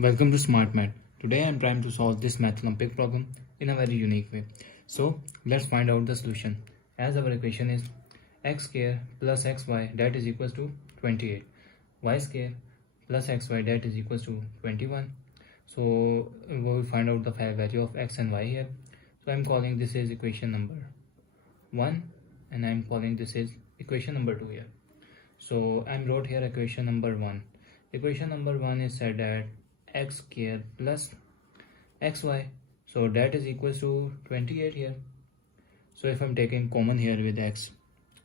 Welcome to Smart Math. Today I am trying to solve this math Olympic problem in a very unique way. So let's find out the solution. As our equation is x square plus xy that is equals to 28, y square plus xy that is equals to 21. So we will find out the value of x and y here. So I am calling this is equation number 1 and I am calling this is equation number 2 here. So I wrote here equation number 1. Equation number 1 is said that x square plus xy, so that is equals to 28 here. So if I'm taking common here with x,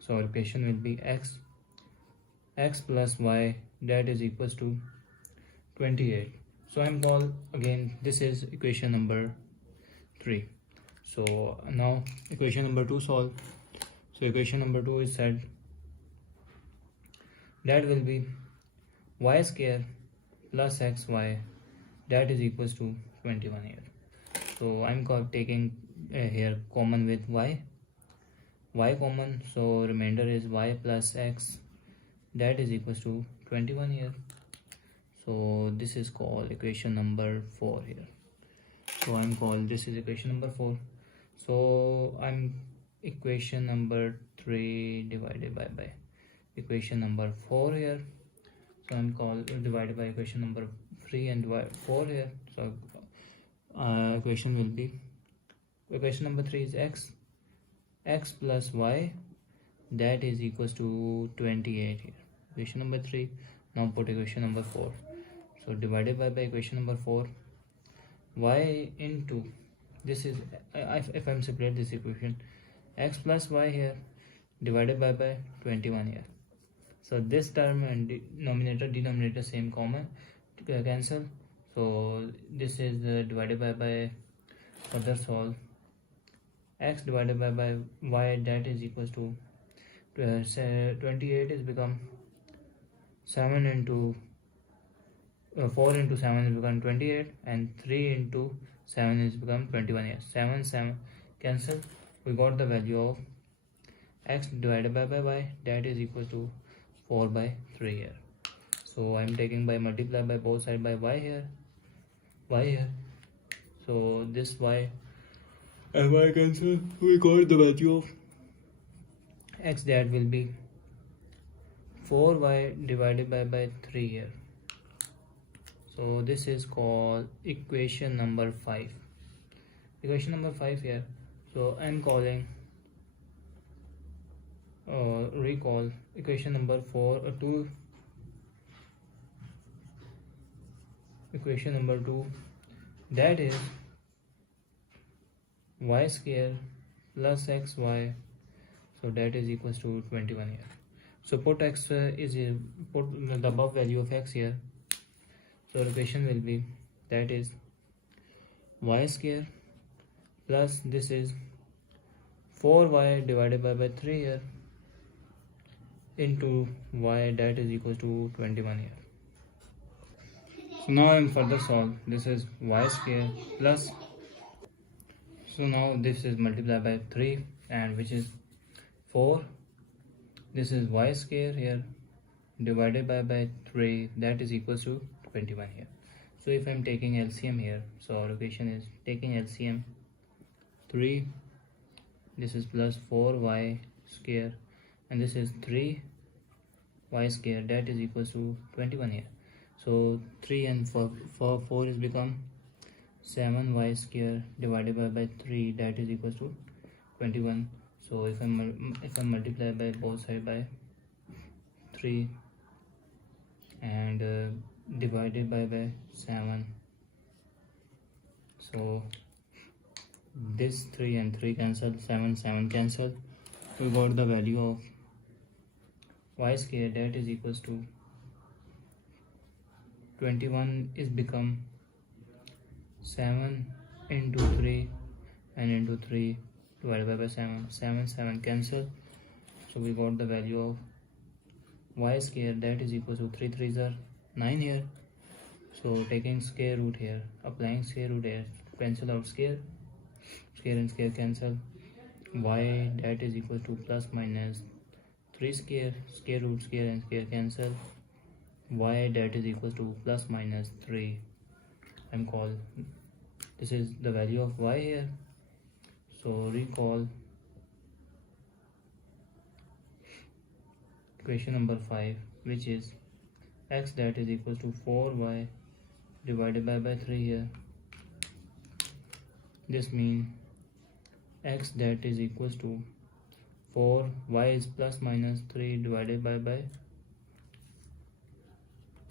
so our equation will be x plus y that is equals to 28. So I'm call again this is equation number 3. So now equation number 2 solve. So equation number 2 is said that will be y square plus xy that is equals to 21 here. So I'm taking here common with y common, so remainder is y plus x that is equals to 21 here. So this is called equation number 4 here. So I'm called this is equation number 4. So I'm equation number 3 divided by equation number 4 here. So I'm called divided by equation number 3 and divide 4 here. So equation will be equation number 3 is x plus y that is equals to 28 here. Equation number 3. Now put equation number 4. So divided by equation number 4, y into this is if I'm separate this equation, x plus y here divided by 21 here. So this term and denominator same common cancel. So this is divided by further solve x divided by y that is equals to 28 is become 7 into 4 into 7 is become 28 and 3 into 7 is become 21 here. 7 cancel. We got the value of x divided by y that is equal to 4 by 3 here. So I'm taking by multiply by both side by y here. So this y and y cancel. We got the value of x that will be 4y divided by 3 here. So this is called equation number 5. Equation number 5 here. So I'm calling recall equation number 2. Equation number 2 that is y square plus xy, so that is equals to 21 here. So put x put the above value of x here. So equation will be that is y square plus this is 4y divided by 3 here into y that is equals to 21 here. So now I am further solve. This is y square plus, so now this is multiplied by 3 and which is 4. This is y square here divided by 3 that is equals to 21 here. So if I am taking LCM here, so our equation is taking LCM 3, this is plus 4y square and this is 3y square that is equals to 21 here. So 3 and 4 is become 7y square divided by 3 that is equals to 21. So if I multiply by both side by 3 and divided by 7, so this 3 and 3 cancel, 7 cancel. We got the value of y square that is equals to 21 is become 7 into 3 and into 3 divided by 7 cancel. So we got the value of y square that is equals to 3 3s are 9 here. So taking square root here, applying square root here, cancel out square and square cancel. Y that is equal to plus minus 3 square root square and square cancel. Y that is equals to plus minus 3 I'm call this is the value of y here. So recall equation number 5, which is x that is equals to 4y divided by 3 here. This means x that is equals to 4, y is plus minus 3 divided by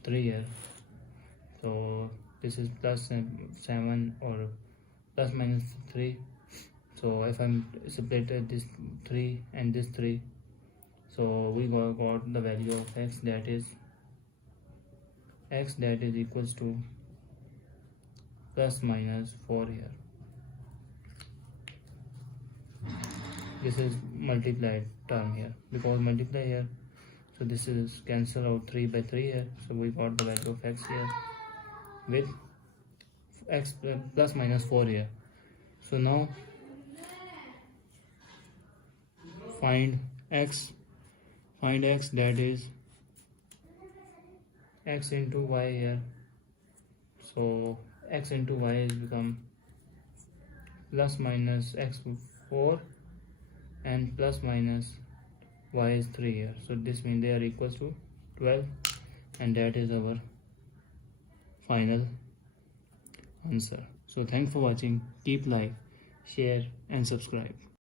3 here. So this is plus 7 or plus minus 3. So if I'm separated this 3 and this 3, so we got the value of x that is equals to plus minus 4 here. This is multiplied term here, because multiply here, so this is cancel out 3 by 3 here. So we got the value of x here with x plus minus 4 here. So now find x that is x into y here. So x into y is become plus minus x4 and plus minus y is 3 here. So this means they are equals to 12, and that is our final answer. So thanks for watching. Keep like, share and subscribe.